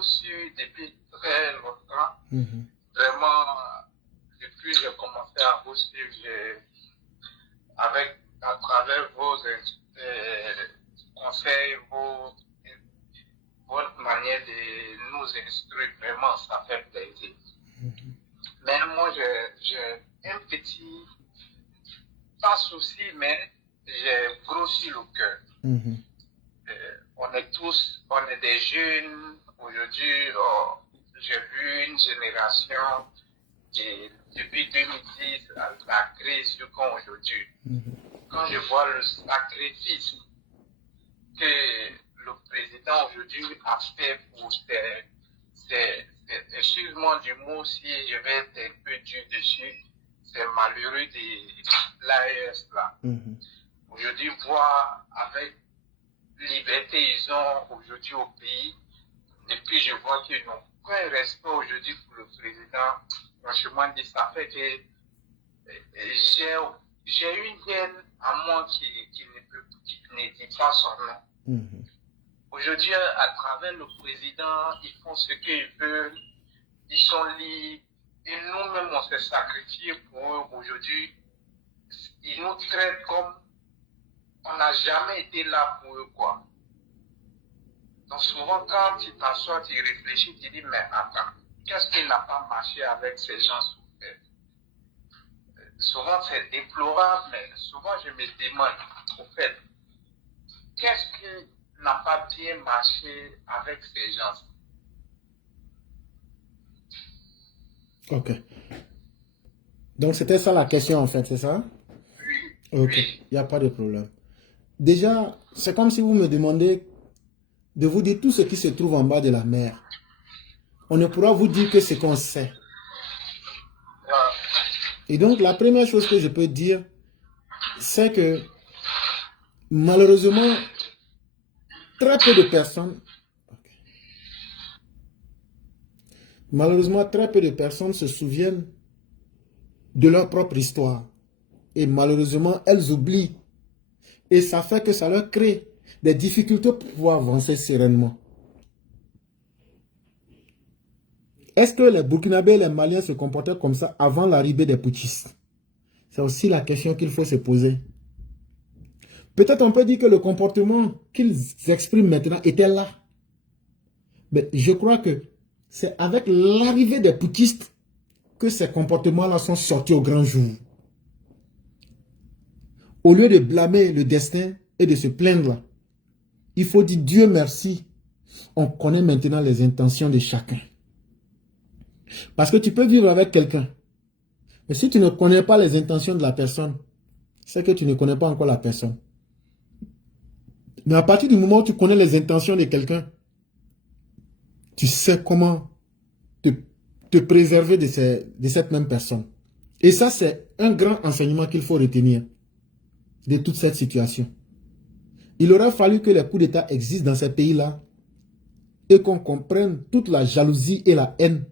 vous suis depuis très longtemps. Vraiment, depuis que j'ai commencé à vous suivre, à travers vos conseils, votre manière de nous instruire, vraiment, ça fait plaisir. Mais moi, j'ai un petit, pas souci, mais j'ai grossi le cœur. On est des jeunes. Aujourd'hui, j'ai vu une génération qui, depuis 2010, la crise jusqu'à aujourd'hui. Quand je vois le sacrifice que le président aujourd'hui a fait pour excuse-moi du mot si je vais être un peu dur dessus, c'est malheureux de l'AES là. Aujourd'hui, voir avec liberté ils ont aujourd'hui au pays, et puis je vois qu'ils n'ont pas un respect aujourd'hui pour le président. Franchement, ça fait que j'ai une haine à moi qui ne dit pas son nom. Aujourd'hui, à travers le président, ils font ce qu'ils veulent, ils sont libres, et nous-mêmes, on s'est sacrifiés pour eux. Aujourd'hui, ils nous traitent comme on n'a jamais été là pour eux, quoi. Donc souvent, quand tu t'assois, tu réfléchis, tu dis, mais attends, qu'est-ce qui n'a pas marché avec ces gens sous terre? Souvent, c'est déplorable, mais souvent, je me demande, au fait, qu'est-ce qui n'a pas bien marché avec ces gens? Ok. Donc, c'était ça la question, en fait, c'est ça? Oui. Ok, il n'y a pas de problème. Déjà, c'est comme si vous me demandez de vous dire tout ce qui se trouve en bas de la mer. On ne pourra vous dire que ce qu'on sait. Et donc, la première chose que je peux dire, c'est que malheureusement, très peu de personnes se souviennent de leur propre histoire. Et malheureusement, elles oublient. Et ça fait que ça leur crée des difficultés pour pouvoir avancer sereinement. Est-ce que les Burkinabés et les Maliens se comportaient comme ça avant l'arrivée des putschistes? C'est aussi la question qu'il faut se poser. Peut-être on peut dire que le comportement qu'ils expriment maintenant était là. Mais je crois que c'est avec l'arrivée des putschistes que ces comportements-là sont sortis au grand jour. Au lieu de blâmer le destin et de se plaindre, il faut dire Dieu merci, on connaît maintenant les intentions de chacun. Parce que tu peux vivre avec quelqu'un, mais si tu ne connais pas les intentions de la personne, c'est que tu ne connais pas encore la personne. Mais à partir du moment où tu connais les intentions de quelqu'un, tu sais comment te préserver de cette même personne. Et ça, c'est un grand enseignement qu'il faut retenir de toute cette situation. Il aurait fallu que les coups d'État existent dans ces pays-là et qu'on comprenne toute la jalousie et la haine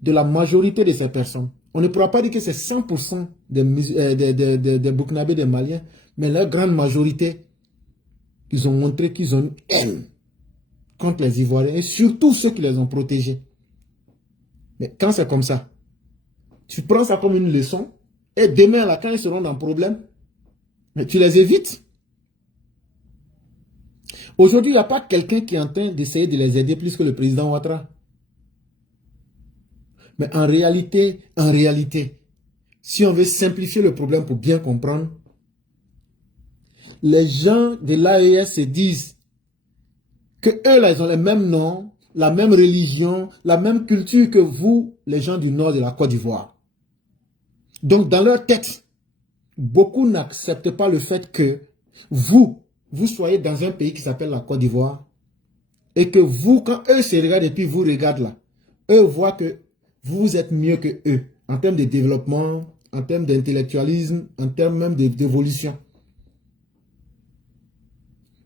de la majorité de ces personnes. On ne pourra pas dire que c'est 100% des Burkinabés, des Maliens, mais la grande majorité, ils ont montré qu'ils ont une haine contre les Ivoiriens et surtout ceux qui les ont protégés. Mais quand c'est comme ça, tu prends ça comme une leçon et demain, là, quand ils seront dans un problème, mais tu les évites. Aujourd'hui, il n'y a pas quelqu'un qui est en train d'essayer de les aider plus que le président Ouattara. Mais en réalité, si on veut simplifier le problème pour bien comprendre, les gens de l'AES se disent que eux, là, ils ont les mêmes noms, la même religion, la même culture que vous, les gens du nord de la Côte d'Ivoire. Donc, dans leur tête, beaucoup n'acceptent pas le fait que vous soyez dans un pays qui s'appelle la Côte d'Ivoire et que vous, quand eux se regardent et puis vous regardent là, eux voient que vous êtes mieux que eux en termes de développement, en termes d'intellectualisme, en termes même d'évolution.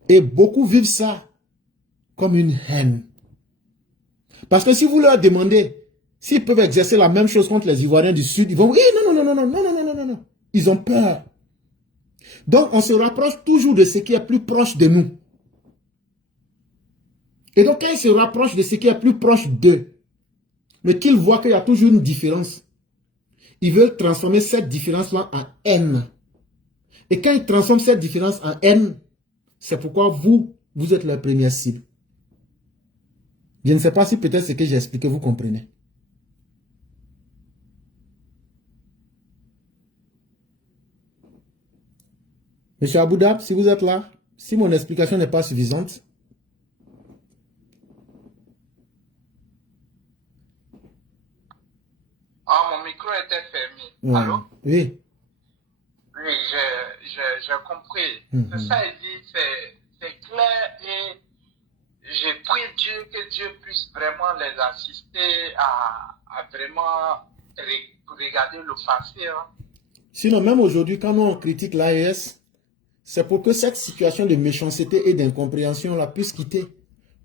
Et beaucoup vivent ça comme une haine. Parce que si vous leur demandez s'ils peuvent exercer la même chose contre les Ivoiriens du Sud, ils vont dire non. Ils ont peur. Donc on se rapproche toujours de ce qui est plus proche de nous. Et donc, quand ils se rapprochent de ce qui est plus proche d'eux, mais qu'ils voient qu'il y a toujours une différence, ils veulent transformer cette différence-là en haine. Et quand ils transforment cette différence en haine, c'est pourquoi vous êtes leur première cible. Je ne sais pas si peut-être ce que j'ai expliqué, vous comprenez. Monsieur Aboudab, si vous êtes là, si mon explication n'est pas suffisante. Ah, mon micro était fermé. Ouais. Allô? Oui. Oui, j'ai compris. C'est ça, il dit, c'est clair et j'ai prié Dieu que Dieu puisse vraiment les assister à vraiment regarder le passé. Hein. Sinon, même aujourd'hui, quand on critique l'AES, c'est pour que cette situation de méchanceté et d'incompréhension la puisse quitter.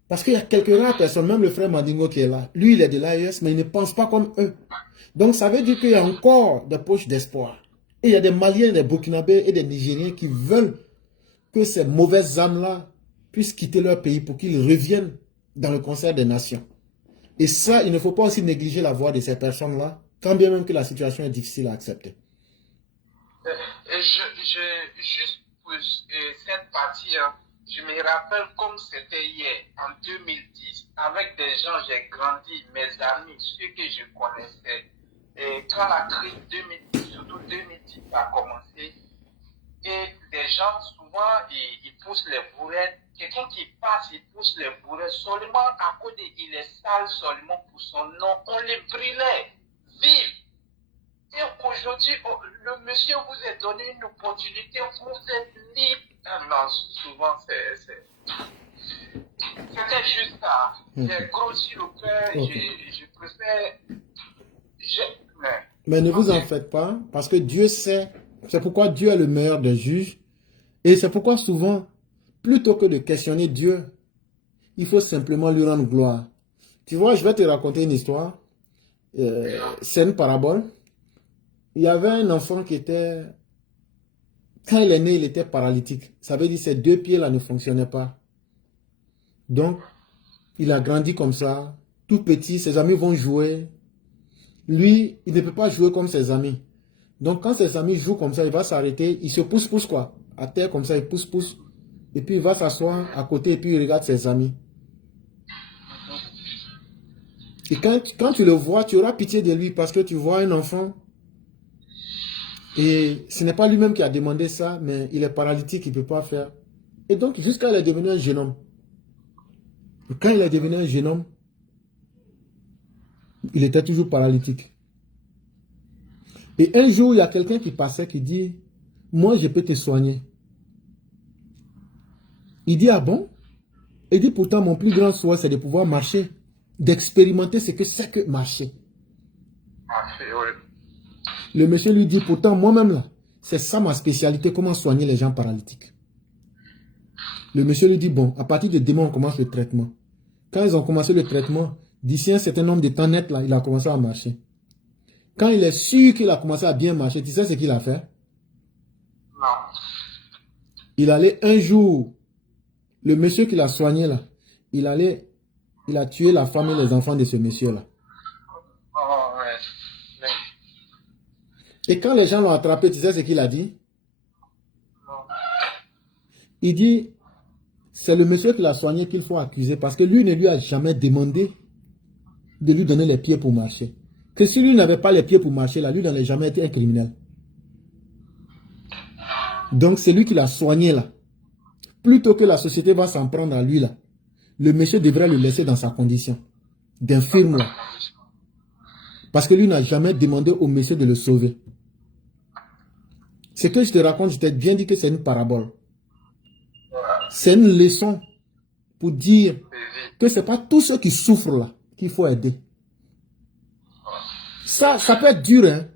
Parce qu'il y a quelques rares personnes, même le frère Mandingo qui est là, lui il est de l'AES, mais il ne pense pas comme eux. Donc ça veut dire qu'il y a encore des poches d'espoir. Et il y a des Maliens, des Burkinabés et des Nigériens qui veulent que ces mauvaises âmes-là puissent quitter leur pays pour qu'ils reviennent dans le concert des nations. Et ça, il ne faut pas aussi négliger la voix de ces personnes-là, quand bien même que la situation est difficile à accepter. Juste pour cette partie, hein, je me rappelle comme c'était hier, en 2010, avec des gens, j'ai grandi, mes amis, ceux que je connaissais. Et quand la crise 2010, surtout 2010, a commencé, et les gens, souvent, ils poussent les bourrettes. Quelqu'un qui passe, il pousse les bourrettes seulement à cause il est sale seulement pour son nom. On les brûlait, vifs. Et aujourd'hui, le monsieur vous a donné une opportunité, vous êtes libre. Ah non, souvent, c'était juste ça. J'ai grossi le cœur, je préfère... Mais ne vous en faites pas, parce que Dieu sait, c'est pourquoi Dieu est le meilleur des juges. Et c'est pourquoi souvent, plutôt que de questionner Dieu, il faut simplement lui rendre gloire. Tu vois, je vais te raconter une histoire. C'est une parabole. Il y avait un enfant qui était... Quand il est né, il était paralytique. Ça veut dire que ses deux pieds-là ne fonctionnaient pas. Donc, il a grandi comme ça. Tout petit, ses amis vont jouer. Lui, il ne peut pas jouer comme ses amis. Donc, quand ses amis jouent comme ça, il va s'arrêter. Il se pousse quoi. À terre comme ça, il pousse. Et puis, il va s'asseoir à côté et puis il regarde ses amis. Et quand tu le vois, tu auras pitié de lui parce que tu vois un enfant. Et ce n'est pas lui-même qui a demandé ça, mais il est paralytique, il ne peut pas faire. Et donc, jusqu'à il est devenu un jeune homme. Et quand il est devenu un jeune homme, il était toujours paralytique. Et un jour, il y a quelqu'un qui passait qui dit, moi, je peux te soigner. Il dit, ah bon? Il dit, pourtant, mon plus grand souhait, c'est de pouvoir marcher, d'expérimenter ce que c'est que marcher. Le monsieur lui dit, pourtant, moi-même, là, c'est ça ma spécialité, comment soigner les gens paralytiques. Le monsieur lui dit, bon, à partir de demain, on commence le traitement. Quand ils ont commencé le traitement, d'ici un certain nombre de temps net, là, il a commencé à marcher. Quand il est sûr qu'il a commencé à bien marcher, tu sais ce qu'il a fait? Non. Il allait un jour, le monsieur qui l'a soigné, là, il a tué la femme et les enfants de ce monsieur-là. Oh, ouais. Et quand les gens l'ont attrapé, tu sais ce qu'il a dit? Non. Il dit, c'est le monsieur qui l'a soigné qu'il faut accuser parce que lui ne lui a jamais demandé de lui donner les pieds pour marcher. Que si lui n'avait pas les pieds pour marcher, là, lui n'aurait jamais été un criminel. Donc c'est lui qui l'a soigné là. Plutôt que la société va s'en prendre à lui là, le monsieur devrait le laisser dans sa condition d'infirme là. Parce que lui n'a jamais demandé au monsieur de le sauver. Ce que je te raconte, je t'ai bien dit que c'est une parabole. C'est une leçon pour dire que ce n'est pas tous ceux qui souffrent là qu'il faut aider. Ça peut être dur, hein.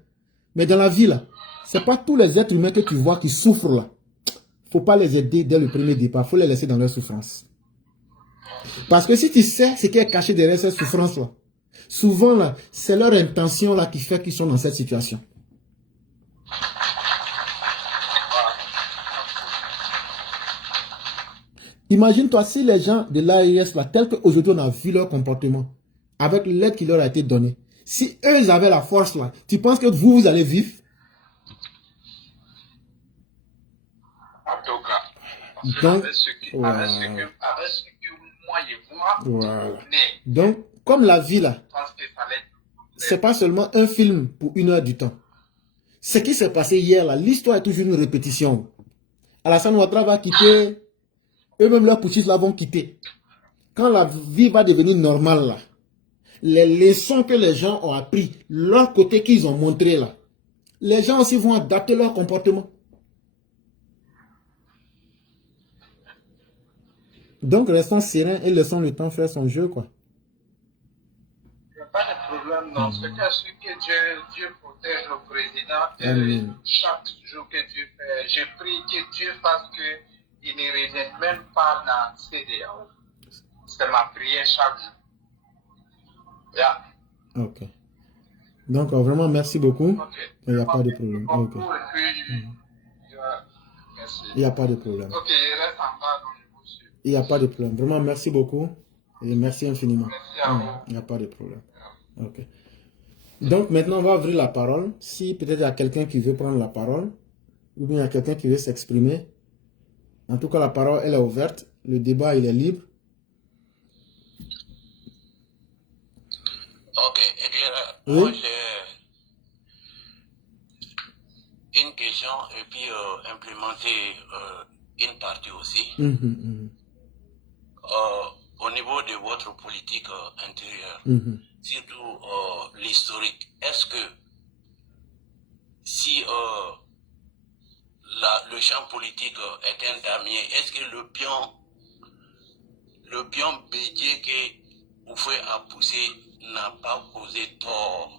Mais dans la vie là, ce n'est pas tous les êtres humains que tu vois qui souffrent là. Il ne faut pas les aider dès le premier départ. Il faut les laisser dans leur souffrance. Parce que si tu sais ce qui est caché derrière cette souffrance là, souvent là, c'est leur intention là qui fait qu'ils sont dans cette situation. Imagine-toi si les gens de l'AES, là, tels qu'aujourd'hui on a vu leur comportement, avec l'aide qui leur a été donnée, si eux ils avaient la force là, tu penses que vous allez vivre? En tout cas, Donc, avec ce que moi je vois, voilà. mais Donc, comme la vie là, je pense que ça l'est. c'est pas seulement un film pour 1 heure du temps. Ce qui s'est passé hier là, l'histoire est toujours une répétition. Alassane Ouattara va quitter, eux-mêmes leurs putschistes là vont quitter. Quand la vie va devenir normale là, les leçons que les gens ont appris, leur côté qu'ils ont montré là, les gens aussi vont adapter leur comportement. Donc, restons sereins et laissons le temps faire son jeu, quoi. Il n'y a pas de problème dans ce cas, c'est que Dieu protège le président et Amen. chaque jour que Dieu fait, je prie que Dieu fasse qu'il ne revienne même pas dans CDAO. C'est ma prière chaque jour. Yeah. Ok. Donc, vraiment, merci beaucoup. Ok. Il n'y a pas de problème. Ok. Beaucoup, et puis, merci. Il n'y a pas de problème. Ok, je reste en bas, donc je vous suis. Il n'y a pas de problème. Vraiment, merci beaucoup. Et merci infiniment. Merci à vous. Il n'y a pas de problème. Ok. Donc, maintenant, on va ouvrir la parole. Si peut-être il y a quelqu'un qui veut prendre la parole, ou bien il y a quelqu'un qui veut s'exprimer. En tout cas, la parole, elle est ouverte. Le débat, il est libre. Ok, eh bien, Oui. moi j'ai une question et puis implémenter une partie aussi. Au niveau de votre politique intérieure, surtout l'historique, est-ce que si le champ politique est un damier, est-ce que le pion bédier que Houphouët a poussé n'a pas causé tort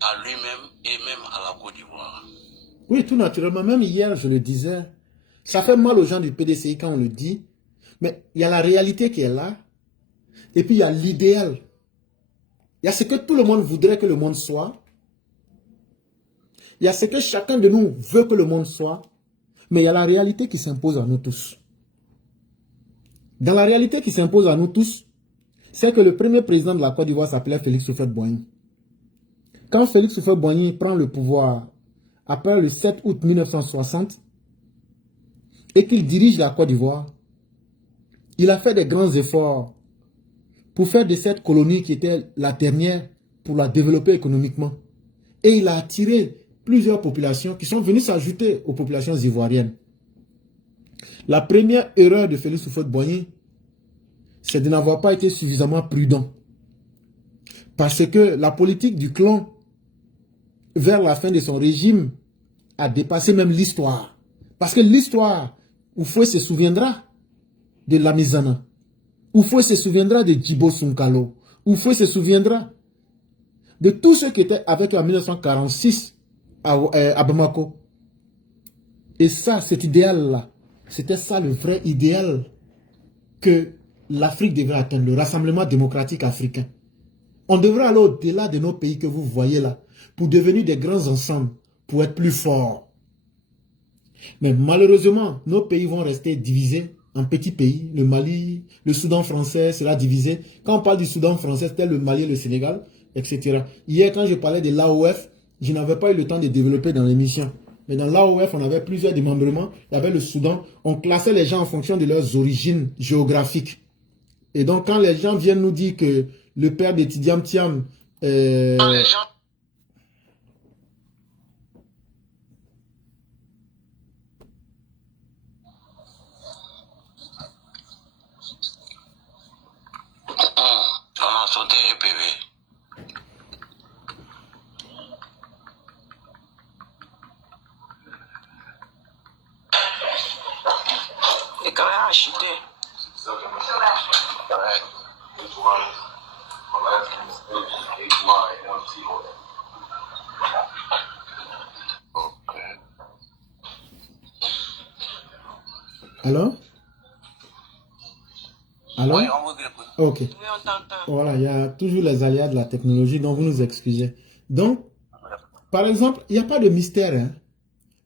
à lui-même et même à la Côte d'Ivoire? Oui, tout naturellement. Même hier, je le disais, ça fait mal aux gens du PDCI quand on le dit, mais il y a la réalité qui est là, et puis il y a l'idéal. Il y a ce que tout le monde voudrait que le monde soit, il y a ce que chacun de nous veut que le monde soit, mais il y a la réalité qui s'impose à nous tous. Dans la réalité qui s'impose à nous tous, c'est que le premier président de la Côte d'Ivoire s'appelait Félix Houphouët-Boigny. Quand Félix Houphouët-Boigny prend le pouvoir après le 7 août 1960 et qu'il dirige la Côte d'Ivoire, il a fait des grands efforts pour faire de cette colonie qui était la dernière pour la développer économiquement. Et il a attiré plusieurs populations qui sont venues s'ajouter aux populations ivoiriennes. La première erreur de Félix Houphouët-Boigny, c'est de n'avoir pas été suffisamment prudent. Parce que la politique du clan, vers la fin de son régime, a dépassé même l'histoire. Parce que l'histoire, Houphouët se souviendra de Lamizana. Houphouët se souviendra de Djibo Sounkalo. Houphouët se souviendra de tous ceux qui étaient avec en 1946 à Bamako. Et ça, cet idéal-là, c'était ça le vrai idéal que l'Afrique devrait atteindre, le rassemblement démocratique africain. On devrait aller au-delà de nos pays que vous voyez là, pour devenir des grands ensembles, pour être plus forts. Mais malheureusement, nos pays vont rester divisés en petits pays. Le Mali, le Soudan français sera divisé. Quand on parle du Soudan français, c'était le Mali, le Sénégal, etc. Hier, quand je parlais de l'AOF, je n'avais pas eu le temps de développer dans l'émission. Mais dans l'AOF, on avait plusieurs démembrements. Il y avait le Soudan. On classait les gens en fonction de leurs origines géographiques. Et donc, quand les gens viennent nous dire que le père de Tidiam Thiam... On a sauté EPV. Et quand même acheté. Alors? Alors? Oui, on vous écoute. Ok. Oui, on t'entend. Voilà, il y a toujours les aléas de la technologie, donc vous nous excusez. Donc, par exemple, il n'y a pas de mystère. Hein?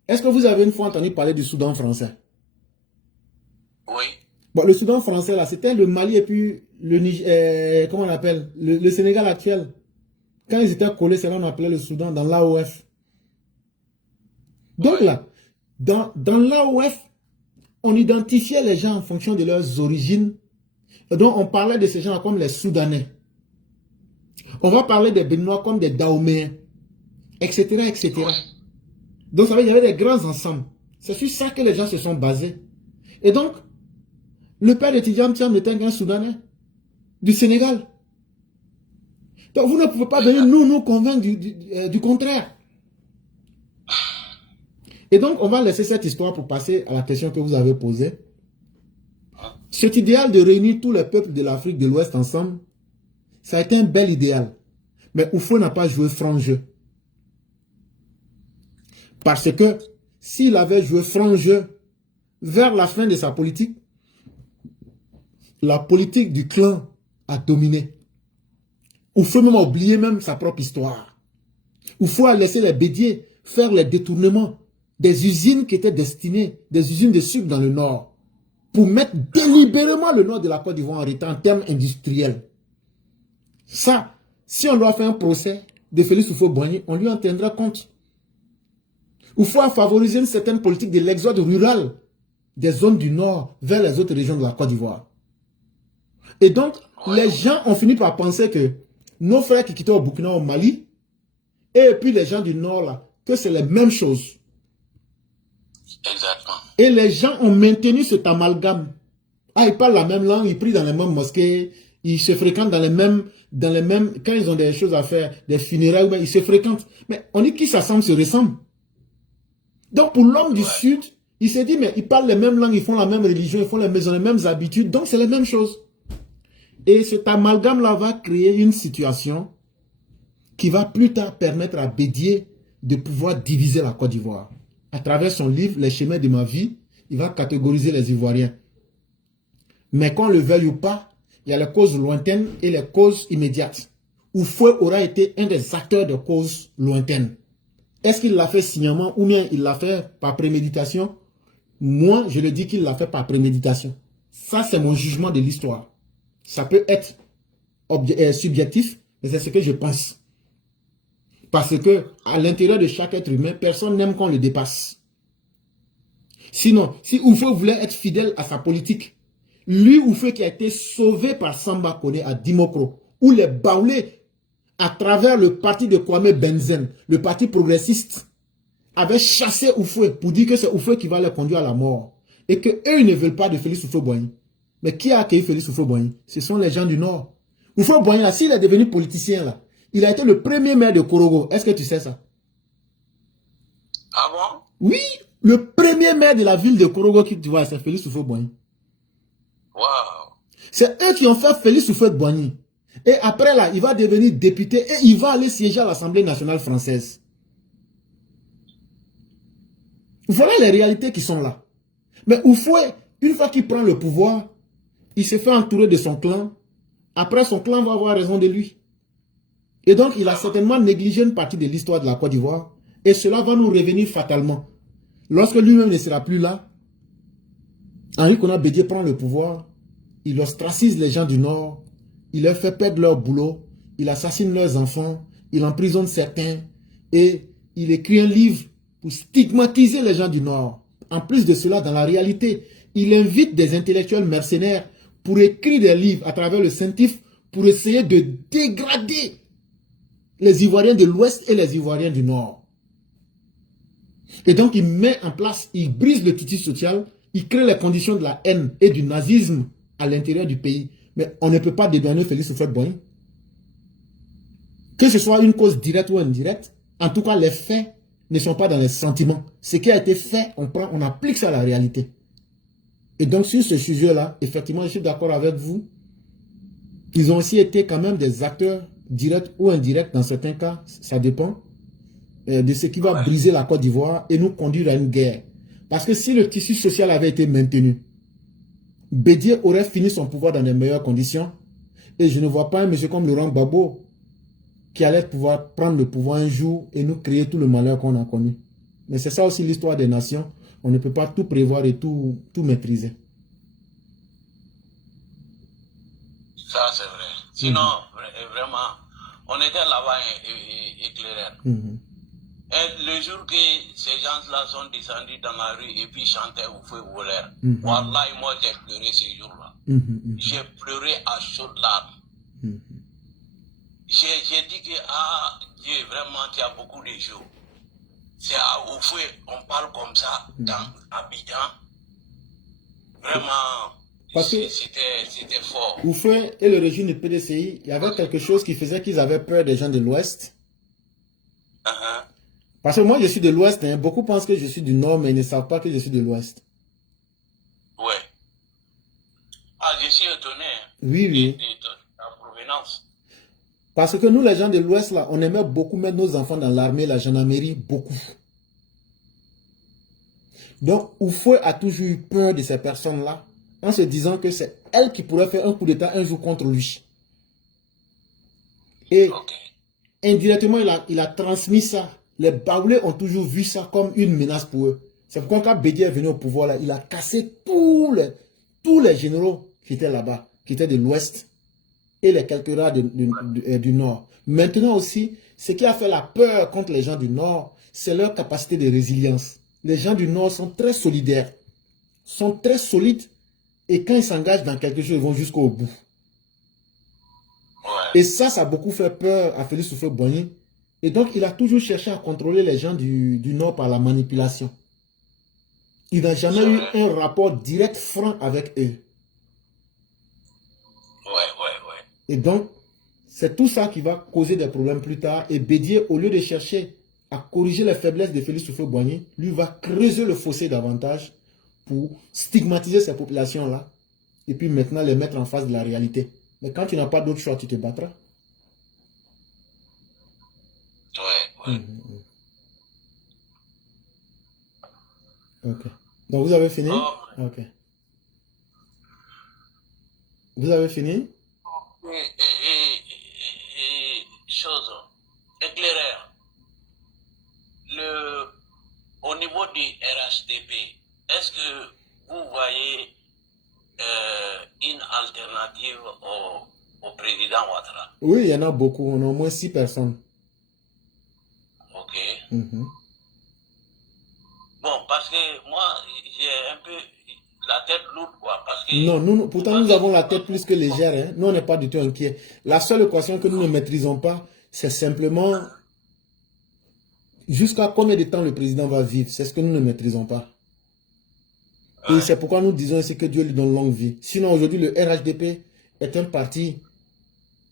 Est-ce que vous avez une fois entendu parler du Soudan français? Oui. Bon, le Soudan français, là, c'était le Mali et puis comment on appelle? Le Sénégal actuel. Quand ils étaient collés, c'est là qu'on appelait le Soudan, dans l'AOF. Donc là, dans l'AOF, on identifiait les gens en fonction de leurs origines. Et donc, on parlait de ces gens comme les Soudanais. On va parler des Béninois comme des Dahoméens, etc., etc. Donc, ça veut dire qu'il y avait des grands ensembles. C'est sur ça que les gens se sont basés. Et donc, le père de Tidjane Thiam était un Soudanais du Sénégal. Donc, vous ne pouvez pas venir nous convaincre du contraire. Et donc, on va laisser cette histoire pour passer à la question que vous avez posée. Cet idéal de réunir tous les peuples de l'Afrique de l'Ouest ensemble, ça a été un bel idéal. Mais Oufoué n'a pas joué franc jeu. Parce que s'il avait joué franc jeu vers la fin de sa politique, la politique du clan a dominé. Oufoué même a oublié même sa propre histoire. Oufoué a laissé les bédiers faire les détournements des usines qui étaient destinées, des usines de sucre dans le nord, pour mettre délibérément le nord de la Côte d'Ivoire en retard en termes industriels. Ça, si on doit faire un procès de Félix Houphouët-Boigny, on lui en tiendra compte. Oufoué a favorisé une certaine politique de l'exode rural des zones du nord vers les autres régions de la Côte d'Ivoire. Et donc, les gens ont fini par penser que nos frères qui quittaient au Burkina, au Mali, et puis les gens du nord, là, que c'est les mêmes choses. Exactement. Et les gens ont maintenu cet amalgame. Ah, ils parlent la même langue, ils prient dans les mêmes mosquées, ils se fréquentent dans les mêmes, quand ils ont des choses à faire, des funérailles, ils se fréquentent. Mais on dit qui s'assemble se ressemble. Donc pour l'homme du Sud, il s'est dit, mais ils parlent les mêmes langues, ils font la même religion, ils font les mêmes habitudes, donc c'est les mêmes choses. Et cet amalgame-là va créer une situation qui va plus tard permettre à Bédié de pouvoir diviser la Côte d'Ivoire. À travers son livre, Les chemins de ma vie, il va catégoriser les Ivoiriens. Mais qu'on le veuille ou pas, il y a les causes lointaines et les causes immédiates. Oufoué aura été un des acteurs de causes lointaines. Est-ce qu'il l'a fait sciemment ou bien il l'a fait par préméditation? Moi, je le dis qu'il l'a fait par préméditation. Ça, c'est mon jugement de l'histoire. Ça peut être subjectif, mais c'est ce que je pense. Parce que à l'intérieur de chaque être humain, personne n'aime qu'on le dépasse. Sinon, si Oufoué voulait être fidèle à sa politique, lui Oufoué qui a été sauvé par Samba Kone à Dimokro, où les Baoulés, à travers le parti de Kwame Benzen, le parti progressiste, avaient chassé Oufoué pour dire que c'est Oufoué qui va les conduire à la mort. Et qu'eux, ils ne veulent pas de Félix Houphouët-Boigny. Mais qui a accueilli Félix Houphouët-Boigny? Ce sont les gens du Nord. Houphouët-Boigny, s'il est devenu politicien, là, il a été le premier maire de Korogo. Est-ce que tu sais ça? Ah bon? Oui, le premier maire de la ville de Korogo qui tu vois, c'est Félix Houphouët-Boigny. Wow. C'est eux qui ont fait Félix Houphouët-Boigny. Et après là, il va devenir député et il va aller siéger à l'Assemblée nationale française. Voilà les réalités qui sont là. Mais Oufoué, une fois qu'il prend le pouvoir, il se fait entourer de son clan. Après, son clan va avoir raison de lui. Et donc, il a certainement négligé une partie de l'histoire de la Côte d'Ivoire. Et cela va nous revenir fatalement. Lorsque lui-même ne sera plus là, Henri Konan Bédié prend le pouvoir, il ostracise les gens du Nord, il leur fait perdre leur boulot, il assassine leurs enfants, il emprisonne certains, et il écrit un livre pour stigmatiser les gens du Nord. En plus de cela, dans la réalité, il invite des intellectuels mercenaires pour écrire des livres à travers le Saint-Tif pour essayer de dégrader les Ivoiriens de l'Ouest et les Ivoiriens du Nord. Et donc, il met en place, il brise le tissu social, il crée les conditions de la haine et du nazisme à l'intérieur du pays. Mais on ne peut pas dédouaner Félix Houphouët-Boigny. Que ce soit une cause directe ou indirecte, en tout cas, les faits ne sont pas dans les sentiments. Ce qui a été fait, on applique ça à la réalité. Et donc, sur ce sujet-là, effectivement, je suis d'accord avec vous. Ils ont aussi été quand même des acteurs directs ou indirects, dans certains cas, ça dépend, de ce qui va briser la Côte d'Ivoire et nous conduire à une guerre. Parce que si le tissu social avait été maintenu, Bédié aurait fini son pouvoir dans les meilleures conditions. Et je ne vois pas un monsieur comme Laurent Gbagbo qui allait pouvoir prendre le pouvoir un jour et nous créer tout le malheur qu'on a connu. Mais c'est ça aussi l'histoire des nations. On ne peut pas tout prévoir et tout maîtriser. Sinon, vraiment, on était là-bas éclairés. Et le jour que ces gens-là sont descendus dans la rue et puis chantaient au feu voleur, Wallah, moi j'ai pleuré ce jour-là. J'ai pleuré à chaudes larmes. J'ai dit que, ah, Dieu, vraiment, tu as beaucoup de jours. C'est au feu, on parle comme ça dans Abidjan. Vraiment, c'était fort. Oufoué et le régime du PDCI, il y avait quelque chose qui faisait qu'ils avaient peur des gens de l'Ouest. Parce que moi, je suis de l'Ouest. Hein. Beaucoup pensent que je suis du Nord, mais ils ne savent pas que je suis de l'Ouest. Ouais. Ah, je suis étonné. Oui, oui. De la provenance. Parce que nous, les gens de l'Ouest, là, on aimait beaucoup mettre nos enfants dans l'armée, la gendarmerie, beaucoup. Donc, Oufoué a toujours eu peur de ces personnes-là, en se disant que c'est elle qui pourrait faire un coup d'État un jour contre lui. Et indirectement, il a transmis ça. Les Baoulés ont toujours vu ça comme une menace pour eux. C'est pourquoi quand Bédié est venu au pouvoir, là, il a cassé tous les généraux qui étaient là-bas, qui étaient de l'Ouest, et les quelques rares du Nord. Maintenant aussi, ce qui a fait la peur contre les gens du Nord, c'est leur capacité de résilience. Les gens du Nord sont très solidaires, sont très solides, et quand ils s'engagent dans quelque chose, ils vont jusqu'au bout. Et ça a beaucoup fait peur à Félix Houphouët-Boigny. Et donc, il a toujours cherché à contrôler les gens du Nord par la manipulation. Il n'a jamais eu un rapport direct, franc avec eux. Et donc, c'est tout ça qui va causer des problèmes plus tard. Et Bédié, au lieu de chercher à corriger les faiblesses de Félix Houphouët-Boigny, lui va creuser le fossé davantage pour stigmatiser ces populations-là. Et puis maintenant, les mettre en face de la réalité. Mais quand tu n'as pas d'autre choix, tu te battras. Ok. Donc, vous avez fini? Ok. Vous avez fini? Chose éclaireur. Au niveau du RHDP, est-ce que vous voyez une alternative au président Ouattara? Oui, il y en a beaucoup. On a au moins 6 personnes. Ok. Bon, parce que moi, j'ai un peu la tête lourde, quoi. Parce que non, pourtant nous avons la tête plus que légère. Hein. Nous, on n'est pas du tout inquiets. La seule équation que nous ne maîtrisons pas, c'est simplement jusqu'à combien de temps le président va vivre. C'est ce que nous ne maîtrisons pas. Et c'est pourquoi nous disons ici que Dieu lui donne longue vie. Sinon, aujourd'hui, le RHDP est un parti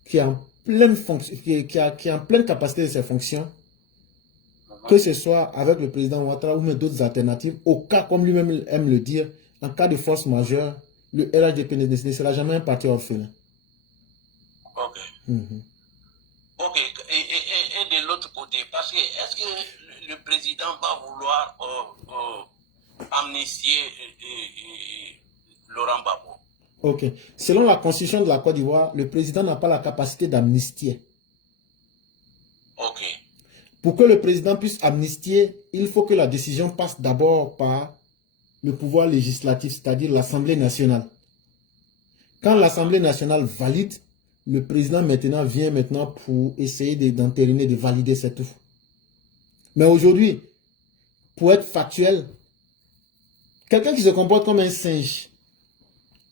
qui est en pleine fonction, qui est en pleine capacité de ses fonctions. Que ce soit avec le président Ouattara ou même d'autres alternatives, au cas, comme lui-même aime le dire, en cas de force majeure, le RHDP ne sera jamais un parti orphelin. Ok. Ok. Et de l'autre côté, parce que est-ce que le président va vouloir amnistier Laurent Gbagbo? Ok. Selon la constitution de la Côte d'Ivoire, le président n'a pas la capacité d'amnistier. Ok. Pour que le président puisse amnistier, il faut que la décision passe d'abord par le pouvoir législatif, c'est-à-dire l'Assemblée nationale. Quand l'Assemblée nationale valide, le président vient maintenant pour essayer d'entériner, de valider, c'est tout. Mais aujourd'hui, pour être factuel, quelqu'un qui se comporte comme un singe,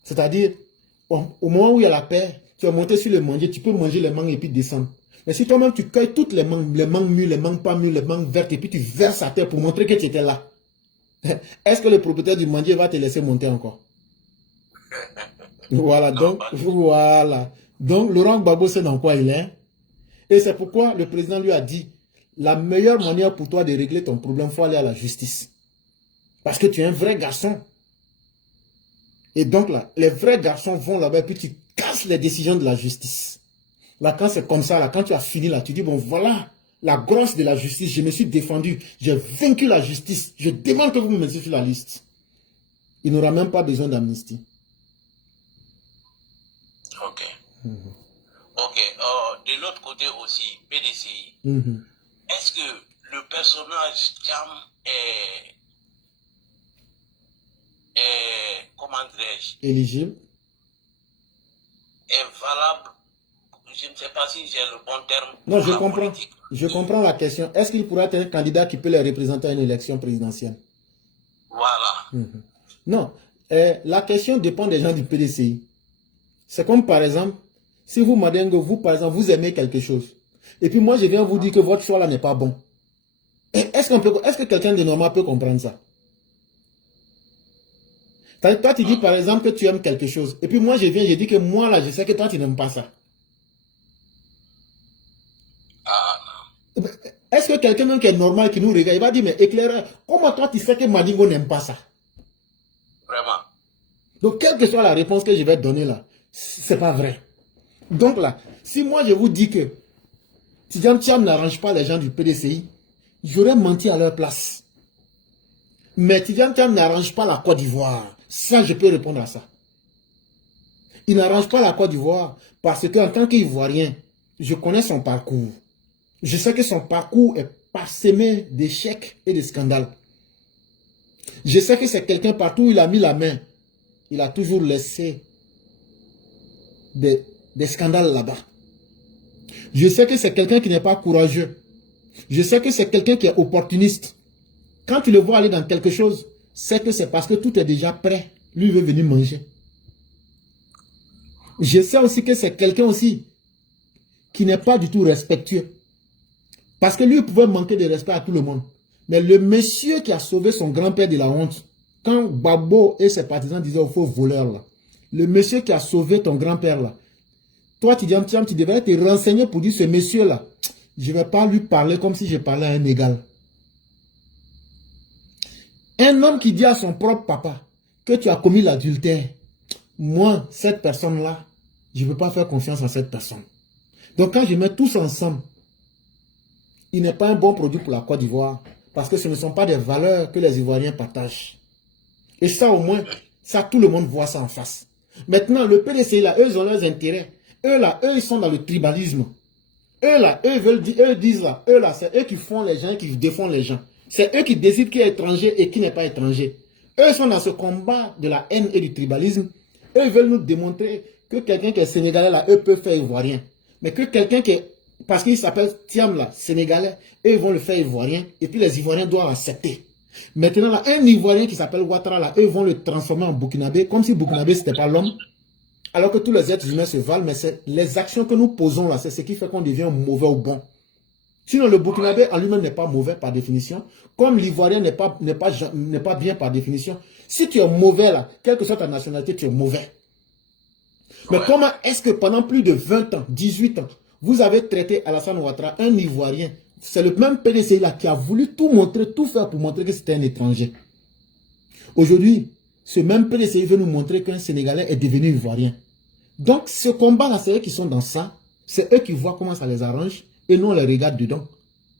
c'est-à-dire, au moment où il y a la paix, tu vas monter sur le manguier, tu peux manger les mangues et puis descendre. Mais si toi-même tu cueilles toutes les mangues mûres, les mangues pas mûres, les mangues vertes, et puis tu verses à terre pour montrer que tu étais là, est-ce que le propriétaire du manguier va te laisser monter encore? Voilà, donc, Laurent Gbagbo sait dans quoi il est. Et c'est pourquoi le président lui a dit, la meilleure manière pour toi de régler ton problème, il faut aller à la justice. Parce que tu es un vrai garçon. Et donc là, les vrais garçons vont là-bas et puis tu casses les décisions de la justice. Là, quand c'est comme ça, là, quand tu as fini, là, tu dis, bon, voilà, la grosse de la justice, je me suis défendu, j'ai vaincu la justice, je demande que vous me mettiez sur la liste. Il n'aura même pas besoin d'amnistie. Ok. Ok. De l'autre côté aussi, PDCI. Est-ce que le personnage Cham est comment dirais-je, éligible, est valable je ne sais pas si j'ai le bon terme. Non, je comprends. Politique. Je comprends la question. Est-ce qu'il pourra être un candidat qui peut les représenter à une élection présidentielle? Voilà. Non. La question dépend des gens du PDCI. C'est comme par exemple, si vous, Madingo, vous, par exemple, vous aimez quelque chose. Et puis moi, je viens vous dire que votre choix là n'est pas bon. Est-ce que quelqu'un de normal peut comprendre ça? Toi, tu dis par exemple que tu aimes quelque chose. Et puis moi, je viens, je dis que moi là, je sais que toi, tu n'aimes pas ça. Est-ce que quelqu'un même qui est normal, qui nous regarde, il va dire, mais éclaireur, comment toi tu sais que Madingo n'aime pas ça? Vraiment. Donc, quelle que soit la réponse que je vais donner là, c'est pas vrai. Donc là, si moi je vous dis que Tidjam Thiam n'arrange pas les gens du PDCI, j'aurais menti à leur place. Mais Tidjam Thiam n'arrange pas la Côte d'Ivoire. Ça, je peux répondre à ça. Il n'arrange pas la Côte d'Ivoire parce qu'en tant qu'Ivoirien, je connais son parcours. Je sais que son parcours est parsemé d'échecs et de scandales. Je sais que c'est quelqu'un partout où il a mis la main. Il a toujours laissé des scandales là-bas. Je sais que c'est quelqu'un qui n'est pas courageux. Je sais que c'est quelqu'un qui est opportuniste. Quand tu le vois aller dans quelque chose, c'est que c'est parce que tout est déjà prêt. Lui, il veut venir manger. Je sais aussi que c'est quelqu'un aussi qui n'est pas du tout respectueux. Parce que lui, il pouvait manquer de respect à tout le monde. Mais le monsieur qui a sauvé son grand-père de la honte, quand Gbagbo et ses partisans disaient au faux voleur, là, le monsieur qui a sauvé ton grand-père, là, toi, tu devrais te renseigner pour dire ce monsieur-là, je ne vais pas lui parler comme si je parlais à un égal. Un homme qui dit à son propre papa que tu as commis l'adultère, moi, cette personne-là, je ne veux pas faire confiance à cette personne. Donc, quand je mets tous ensemble, il n'est pas un bon produit pour la Côte d'Ivoire. Parce que ce ne sont pas des valeurs que les Ivoiriens partagent. Et ça, au moins, ça, tout le monde voit ça en face. Maintenant, le PDCI, là, eux, ils ont leurs intérêts. Eux, là, eux, ils sont dans le tribalisme. Eux, là, eux disent, là, c'est eux qui font les gens, qui défendent les gens. C'est eux qui décident qui est étranger et qui n'est pas étranger. Eux sont dans ce combat de la haine et du tribalisme. Eux veulent nous démontrer que quelqu'un qui est sénégalais, là, eux peuvent faire ivoirien. Mais que quelqu'un qui est, parce qu'il s'appelle Thiam, là, sénégalais, eux ils vont le faire ivoirien, et puis les Ivoiriens doivent accepter. Maintenant, là, un Ivoirien qui s'appelle Ouattara, là, eux vont le transformer en Burkinabé, comme si Burkinabé, c'était pas l'homme. Alors que tous les êtres humains se valent, mais c'est les actions que nous posons, là, c'est ce qui fait qu'on devient mauvais ou bon. Sinon, le Burkinabé en lui-même n'est pas mauvais par définition, comme l'Ivoirien n'est pas bien par définition. Si tu es mauvais, là, quelle que soit ta nationalité, tu es mauvais. Mais comment est-ce que pendant plus de 20 ans, 18 ans, vous avez traité Alassane Ouattara, un Ivoirien? C'est le même PDCI là qui a voulu tout montrer, tout faire pour montrer que c'était un étranger. Aujourd'hui, ce même PDCI veut nous montrer qu'un Sénégalais est devenu Ivoirien. Donc, ce combat-là, c'est eux qui sont dans ça. C'est eux qui voient comment ça les arrange et nous, on les regarde dedans.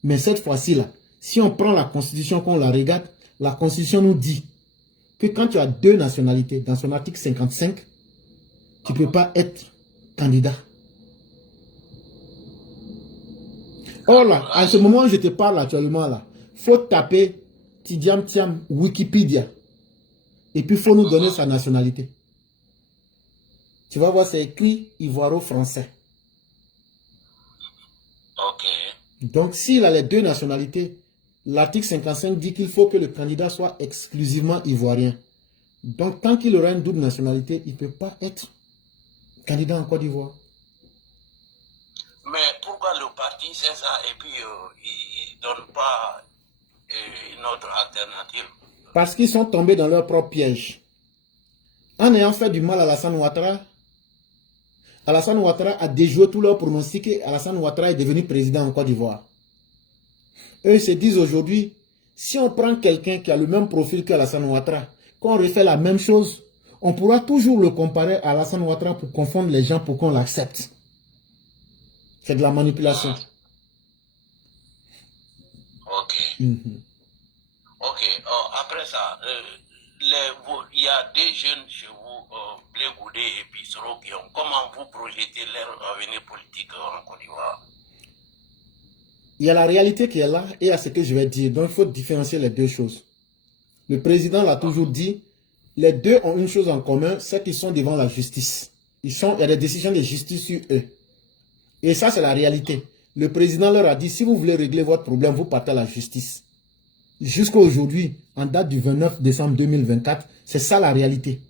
Mais cette fois-ci, là, si on prend la Constitution, qu'on la regarde, la Constitution nous dit que quand tu as deux nationalités, dans son article 55, tu ne peux pas être candidat. Or là, à ce moment où je te parle actuellement là, il faut taper Tidjam Thiam Wikipédia. Et puis il faut nous donner sa nationalité. Tu vas voir, c'est écrit ivoiro-français. Ok. Donc s'il a les deux nationalités, l'article 55 dit qu'il faut que le candidat soit exclusivement ivoirien. Donc tant qu'il aura une double nationalité, il ne peut pas être candidat en Côte d'Ivoire. Mais pourquoi le parti c'est ça et puis il ne donne pas une autre alternative? Parce qu'ils sont tombés dans leur propre piège. En ayant fait du mal à Alassane Ouattara a déjoué tous leurs pronostics et Alassane Ouattara est devenu président en Côte d'Ivoire. Eux se disent aujourd'hui, si on prend quelqu'un qui a le même profil qu'Alassane Ouattara, qu'on refait la même chose, on pourra toujours le comparer à Alassane Ouattara pour confondre les gens pour qu'on l'accepte. C'est de la manipulation. Ok. Ok. Après ça, il y a des jeunes chez vous, Blé Goudé et puis Soro Guillaume. Comment vous projetez leur avenir politique en Côte d'Ivoire? Il y a la réalité qui est là et il y a ce que je vais dire. Donc il faut différencier les deux choses. Le président l'a toujours dit, les deux ont une chose en commun, c'est qu'ils sont devant la justice. Il y a des décisions de justice sur eux. Et ça, c'est la réalité. Le président leur a dit, si vous voulez régler votre problème, vous partez à la justice. Jusqu'à aujourd'hui, en date du 29 décembre 2024, c'est ça la réalité.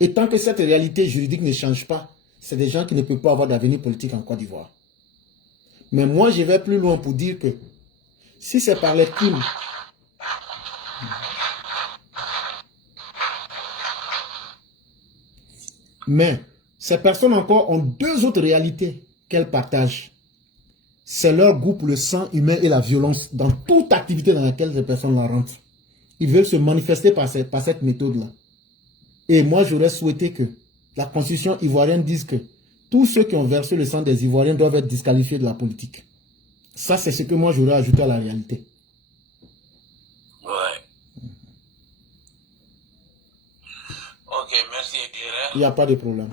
Et tant que cette réalité juridique ne change pas, c'est des gens qui ne peuvent pas avoir d'avenir politique en Côte d'Ivoire. Mais moi, je vais plus loin pour dire que si c'est par les crimes, mais ces personnes encore ont deux autres réalités qu'elles partagent. C'est leur goût pour le sang humain et la violence dans toute activité dans laquelle ces personnes la rentrent. Ils veulent se manifester par cette méthode-là. Et moi, j'aurais souhaité que la constitution ivoirienne dise que tous ceux qui ont versé le sang des Ivoiriens doivent être disqualifiés de la politique. Ça, c'est ce que moi, j'aurais ajouté à la réalité. Ouais. Ok, merci, éclaireur. Il n'y a pas de problème.